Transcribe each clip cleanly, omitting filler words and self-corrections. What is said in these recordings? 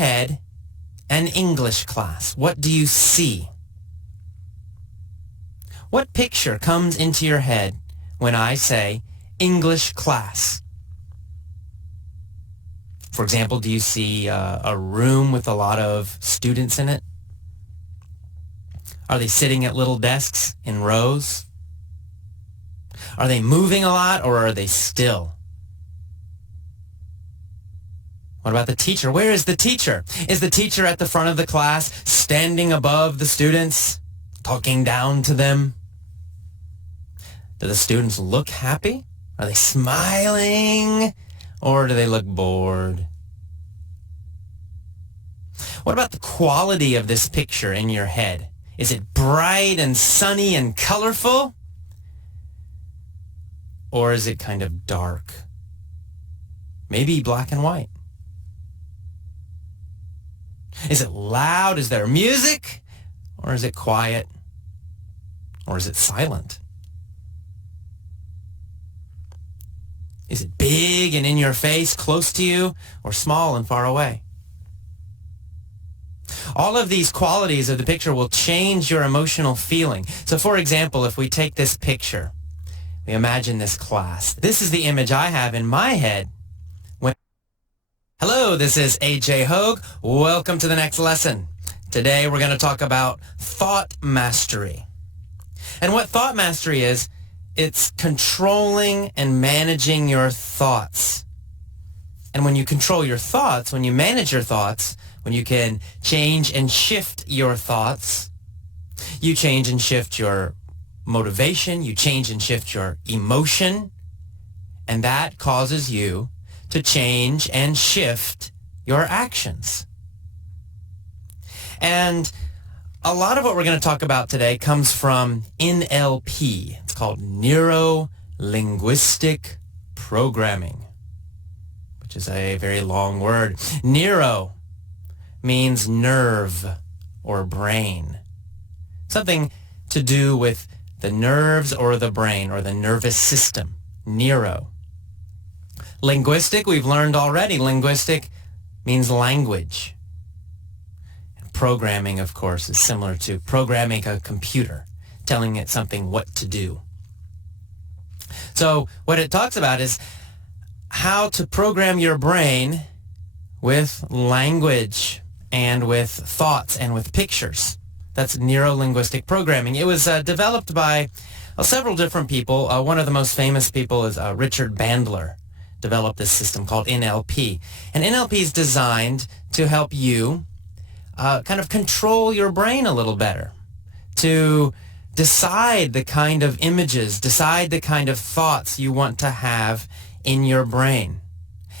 head an English class, what do you see? What picture comes into your head when I say English class? For example, do you see a room with a lot of students in it? Are they sitting at little desks in rows? Are they moving a lot, or are they still? What about the teacher? Where is the teacher? Is the teacher at the front of the class, standing above the students, talking down to them? Do the students look happy? Are they smiling? Or do they look bored? What about the quality of this picture in your head? Is it bright and sunny and colorful? Or is it kind of dark? Maybe black and white. Is it loud? Is there music? Or is it quiet? Or is it silent? Is it big and in your face, close to you, or small and far away? All of these qualities of the picture will change your emotional feeling. So for example, if we take this picture, we imagine this class. This is the image I have in my head. Hello, this is AJ Hogue. Welcome to the next lesson. Today we're going to talk about thought mastery. And what thought mastery is, it's controlling and managing your thoughts. And when you control your thoughts, when you manage your thoughts, when you can change and shift your thoughts, you change and shift your motivation, you change and shift your emotion, and that causes you to change and shift your actions. And a lot of what we're going to talk about today comes from NLP. It's called Neuro-Linguistic Programming, which is a very long word. Neuro means nerve or brain. Something to do with the nerves or the brain or the nervous system. Neuro. Linguistic, we've learned already. Linguistic means language. And programming, of course, is similar to programming a computer, telling it something what to do. So what it talks about is how to program your brain with language and with thoughts and with pictures. That's neuro-linguistic programming. It was developed by several different people. One of the most famous people is Richard Bandler. Developed this system called NLP. And NLP is designed to help you kind of control your brain a little better, to decide the kind of images, decide the kind of thoughts you want to have in your brain.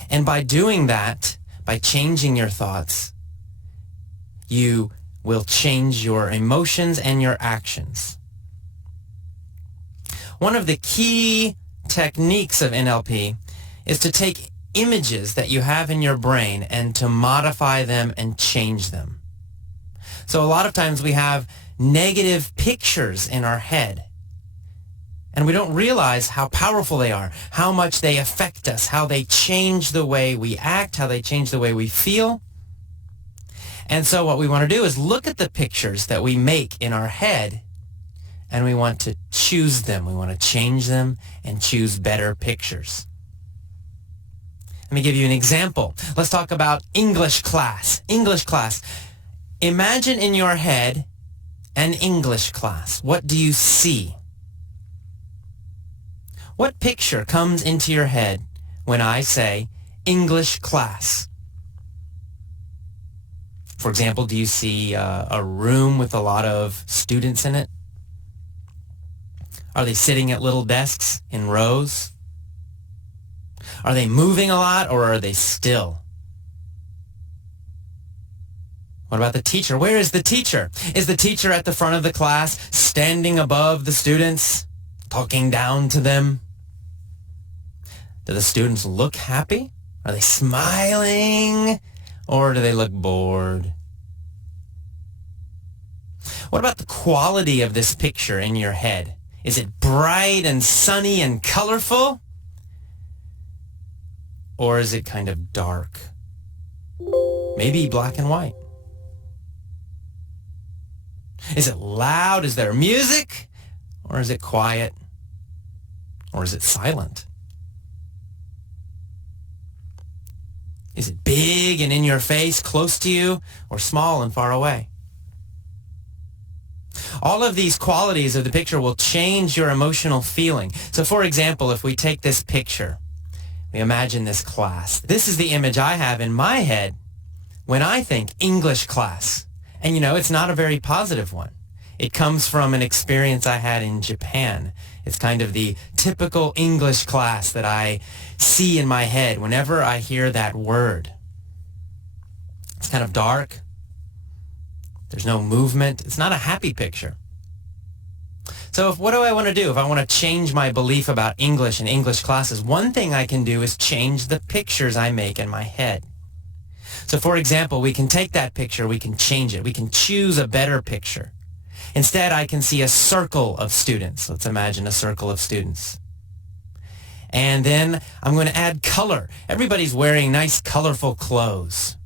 And by doing that, by changing your thoughts, you will change your emotions and your actions. One of the key techniques of NLP is to take images that you have in your brain and to modify them and change them. So a lot of times we have negative pictures in our head, and we don't realize how powerful they are, how much they affect us, how they change the way we act, how they change the way we feel. And so what we want to do is look at the pictures that we make in our head, and we want to choose them. We want to change them and choose better pictures. Let me give you an example. Let's talk about English class. English class. Imagine in your head an English class. What do you see? What picture comes into your head when I say English class? For example, do you see a room with a lot of students in it? Are they sitting at little desks in rows? Are they moving a lot, or are they still? What about the teacher? Where is the teacher? Is the teacher at the front of the class, standing above the students, talking down to them? Do the students look happy? Are they smiling? Or do they look bored? What about the quality of this picture in your head? Is it bright and sunny and colorful? Or is it kind of dark? Maybe black and white. Is it loud? Is there music? Or is it quiet? Or is it silent? Is it big and in your face, close to you, or small and far away? All of these qualities of the picture will change your emotional feeling. So for example, if we take this picture, we imagine this class. This is the image I have in my head when I think English class. And you know, it's not a very positive one. It comes from an experience I had in Japan. It's kind of the typical English class that I see in my head whenever I hear that word. It's kind of dark. There's no movement. It's not a happy picture. So what do I want to do? If I want to change my belief about English and English classes, one thing I can do is change the pictures I make in my head. So for example, we can take that picture, we can change it. We can choose a better picture. Instead, I can see a circle of students. Let's imagine a circle of students. And then I'm going to add color. Everybody's wearing nice, colorful clothes.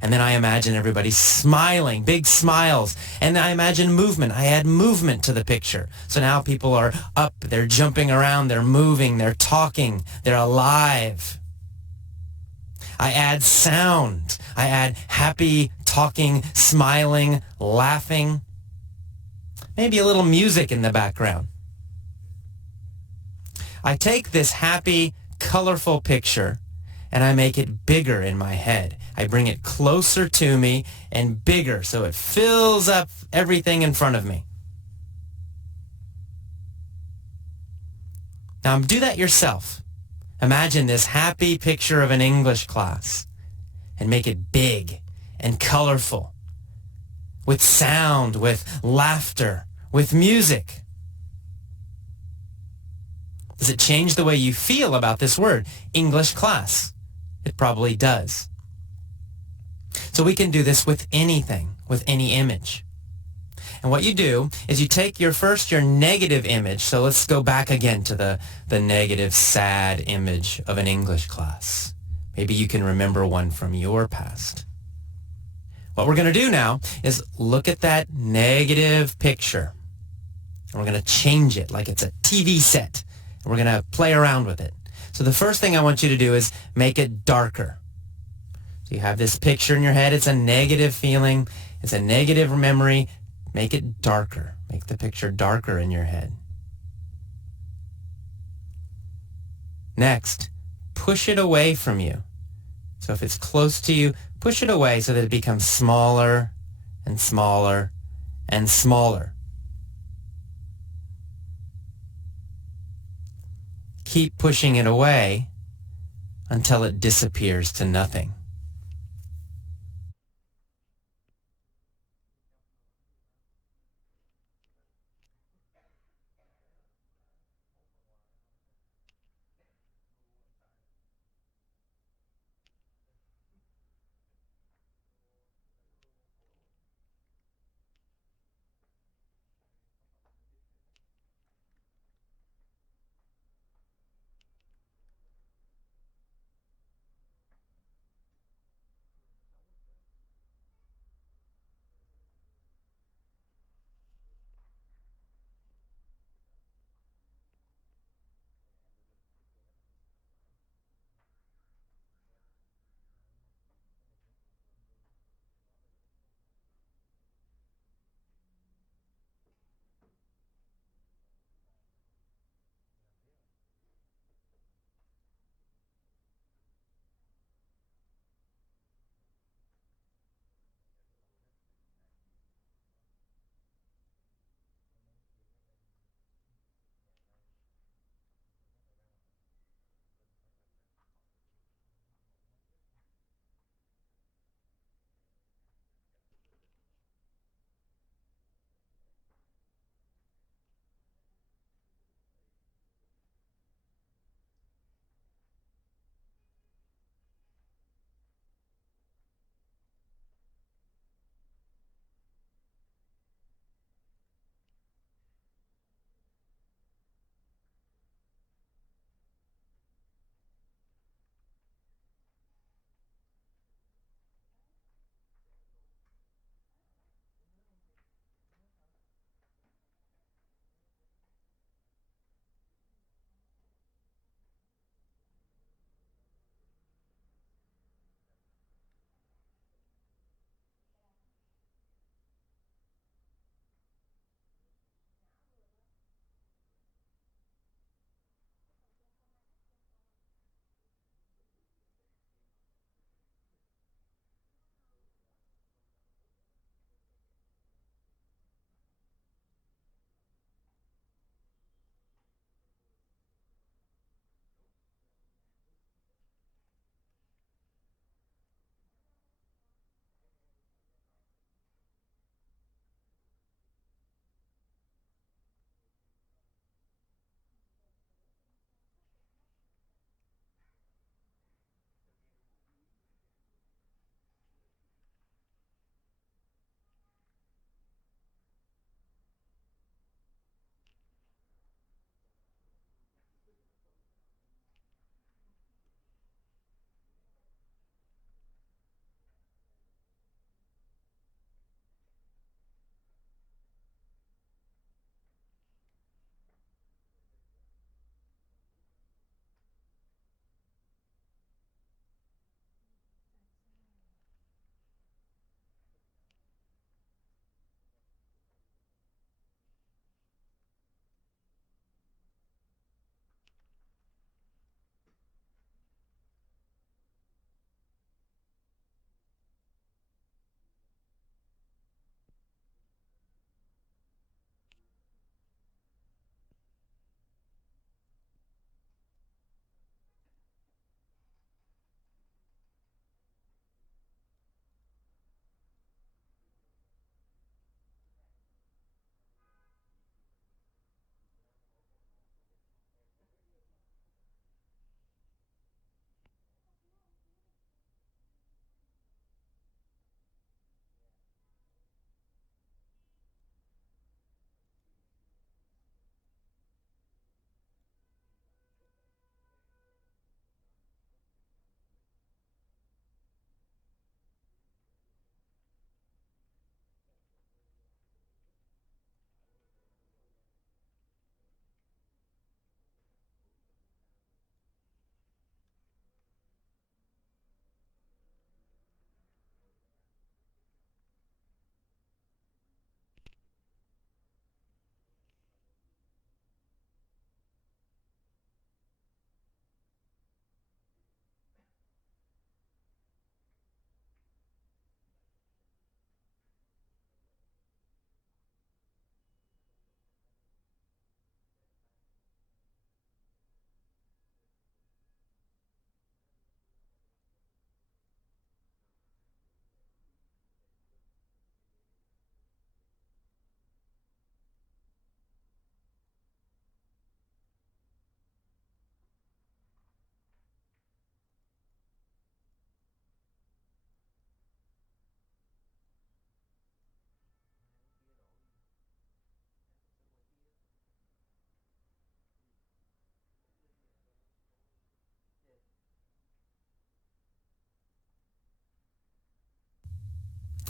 And then I imagine everybody smiling, big smiles. And I imagine movement. I add movement to the picture. So now people are up, they're jumping around, they're moving, they're talking, they're alive. I add sound. I add happy, talking, smiling, laughing. Maybe a little music in the background. I take this happy, colorful picture and I make it bigger in my head. I bring it closer to me and bigger so it fills up everything in front of me. Now do that yourself. Imagine this happy picture of an English class and make it big and colorful with sound, with laughter, with music. Does it change the way you feel about this word, English class? It probably does. So we can do this with anything, with any image. And what you do is you take your negative image. So let's go back again to the negative, sad image of an English class. Maybe you can remember one from your past. What we're going to do now is look at that negative picture. And we're going to change it like it's a TV set. And we're going to play around with it. So the first thing I want you to do is make it darker. So you have this picture in your head. It's a negative feeling. It's a negative memory. Make it darker. Make the picture darker in your head. Next, push it away from you. So if it's close to you, push it away so that it becomes smaller and smaller and smaller. Keep pushing it away until it disappears to nothing.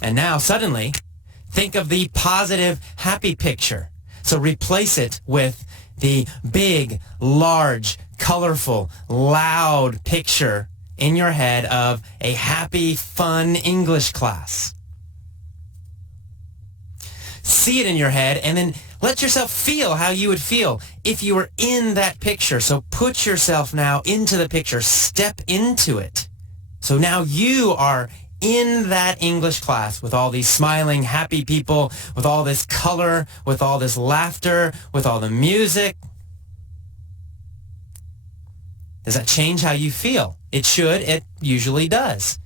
And now, suddenly, think of the positive, happy picture. So replace it with the big, large, colorful, loud picture in your head of a happy, fun English class. See it in your head and then let yourself feel how you would feel if you were in that picture. So put yourself now into the picture. Step into it. So now you are in that English class with all these smiling, happy people, with all this color, with all this laughter, with all the music. Does that change how you feel? It should. It usually does.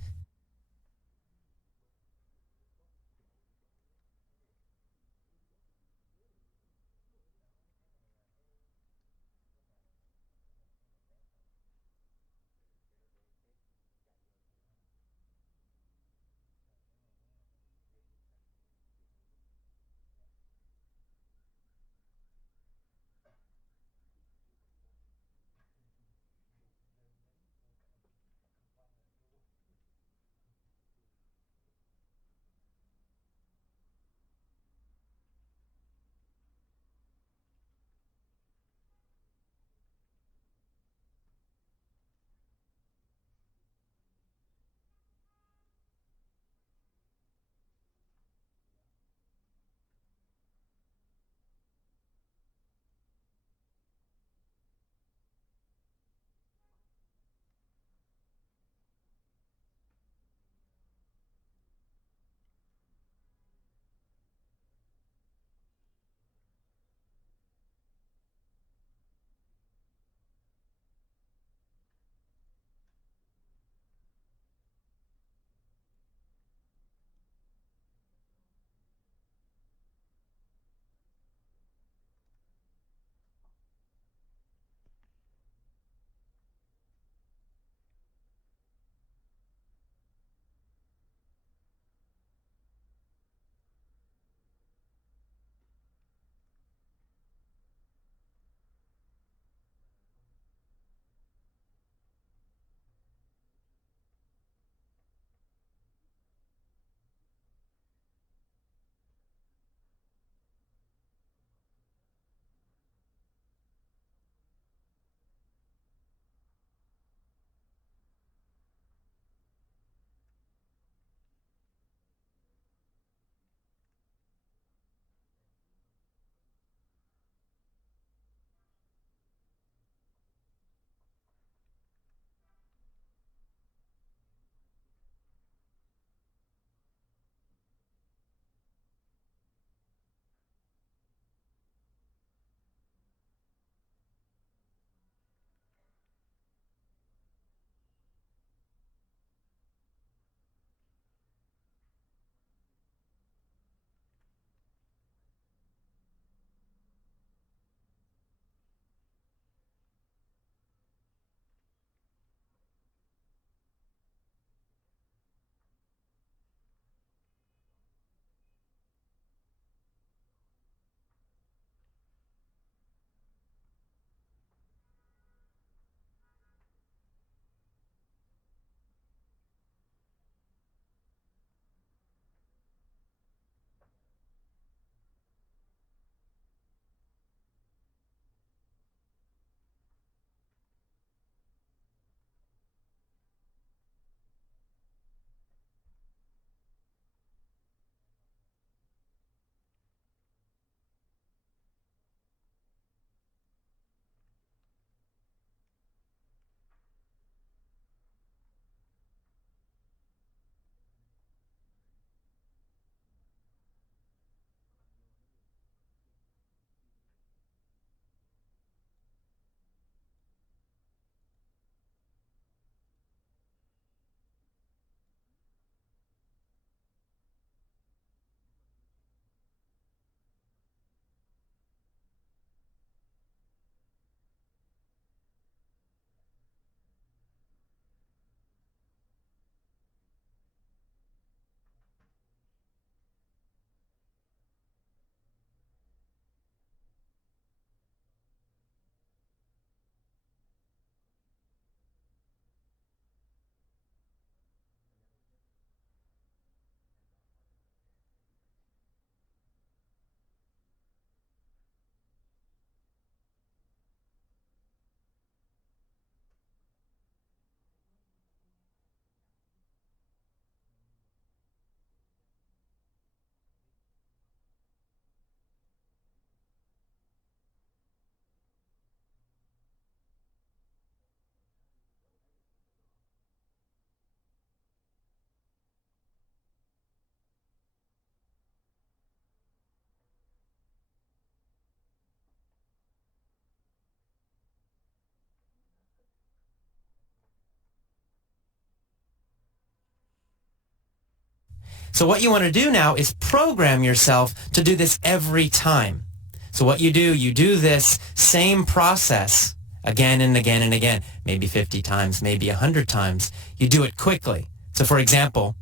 So what you want to do now is program yourself to do this every time. So what you do this same process again and again and again, maybe 50 times, maybe 100 times. You do it quickly. So for example,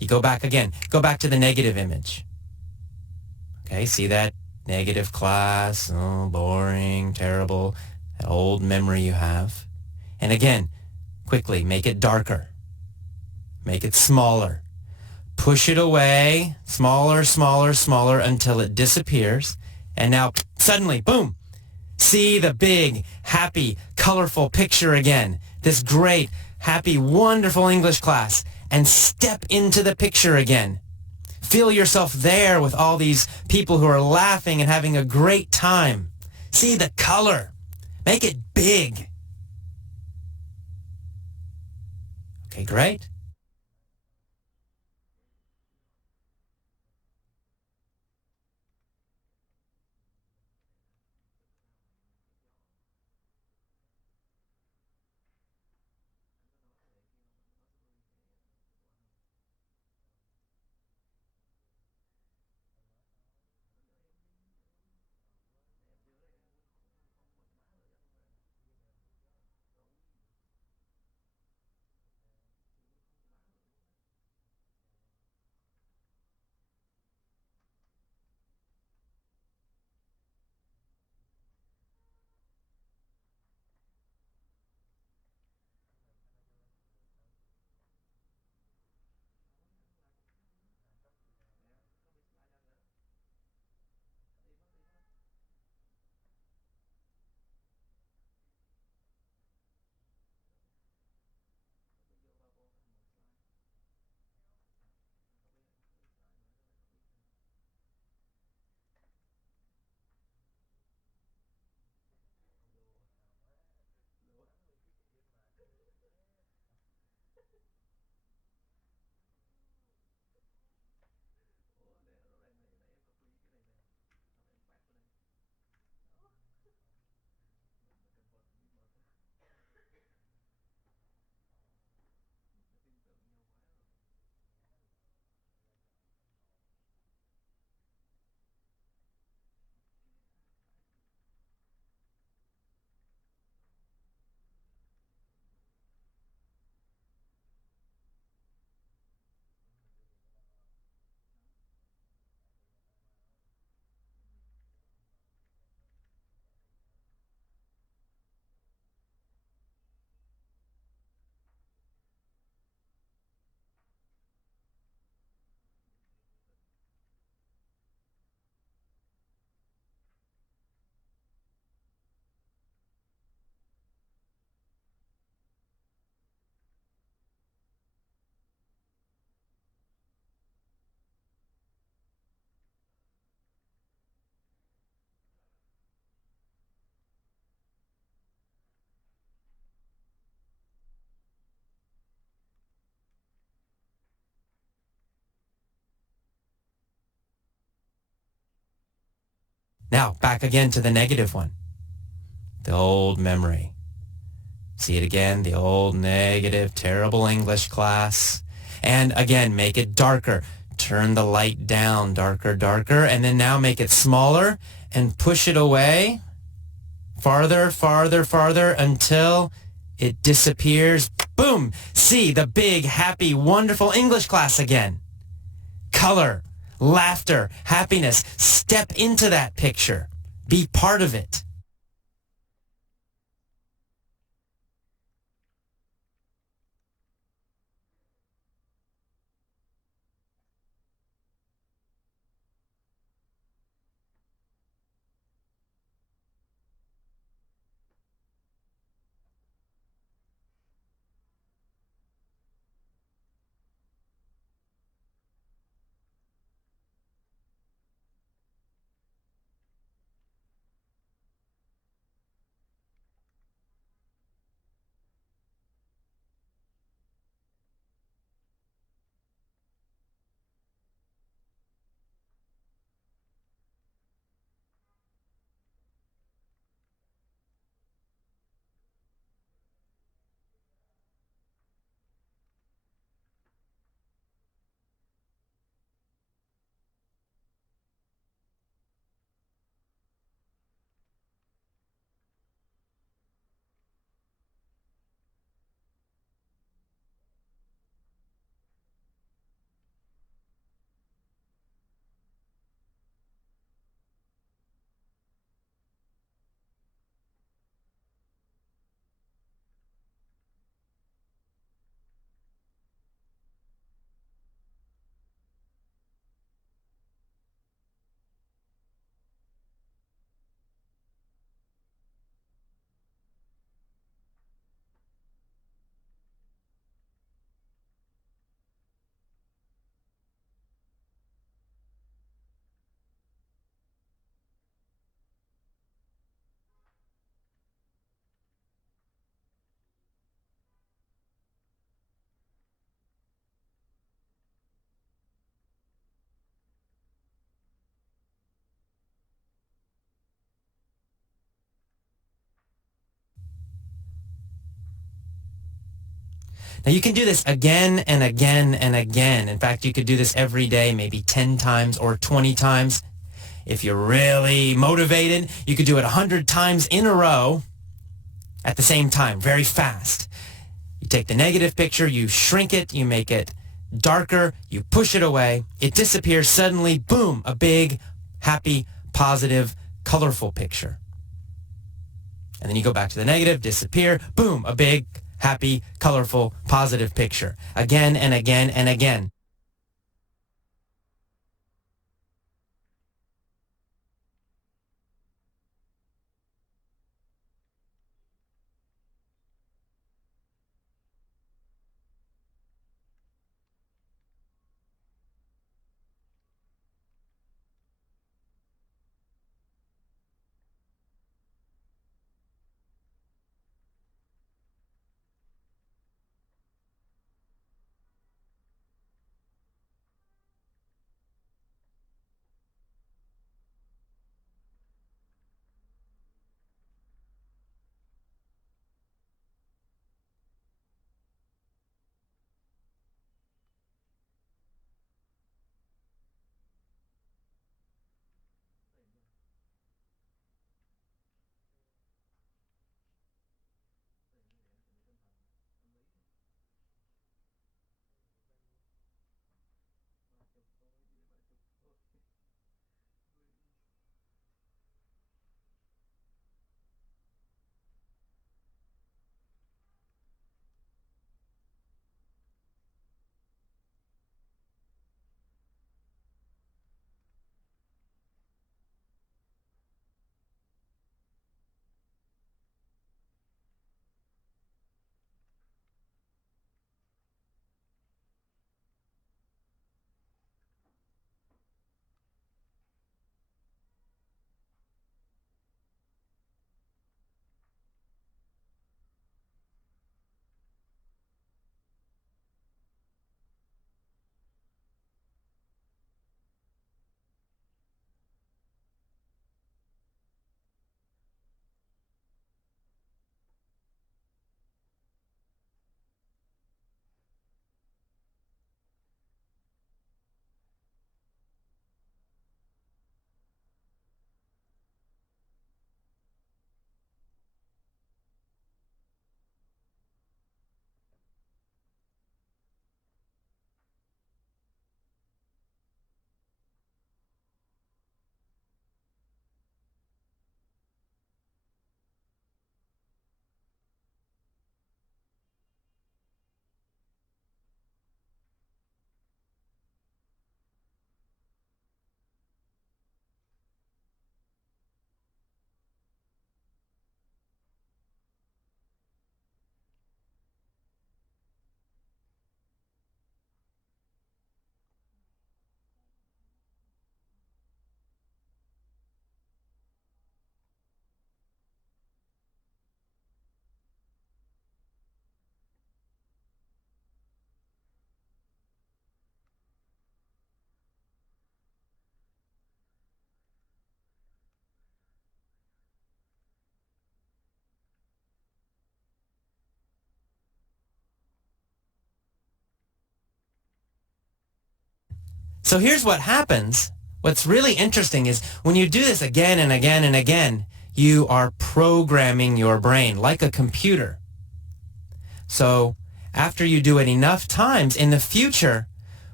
you go back to the negative image. Okay, see that negative class, oh, boring, terrible, that old memory you have. And again, quickly, make it darker. Make it smaller. Push it away, smaller, smaller, smaller, until it disappears. And now, suddenly, boom, see the big, happy, colorful picture again. This great, happy, wonderful English class. And step into the picture again. Feel yourself there with all these people who are laughing and having a great time. See the color. Make it big. Okay, great. Now, back again to the negative one. The old memory. See it again, the old negative, terrible English class. And again, make it darker. Turn the light down, darker, darker. And then now make it smaller and push it away. Farther, farther, farther until it disappears. Boom! See the big, happy, wonderful English class again. Color, laughter, happiness. Step into that picture. Be part of it. Now you can do this again and again and again. In fact, you could do this every day, maybe 10 times or 20 times. If you're really motivated, you could do it 100 times in a row at the same time, very fast. You take the negative picture, you shrink it, you make it darker, you push it away, it disappears suddenly, boom, a big, happy, positive, colorful picture. And then you go back to the negative, disappear, boom, a big, happy, colorful, positive picture. Again and again and again. So here's what happens. What's really interesting is when you do this again and again and again, you are programming your brain like a computer. So after you do it enough times in the future,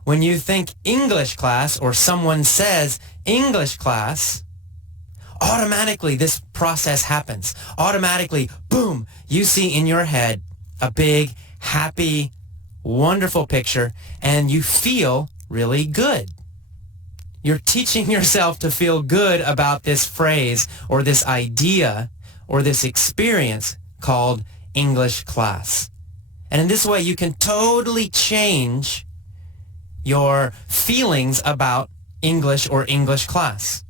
when you think English class or someone says English class, automatically this process happens. Automatically, boom, you see in your head a big, happy, wonderful picture, and you feel really good. You're teaching yourself to feel good about this phrase or this idea or this experience called English class. And in this way, you can totally change your feelings about English or English class.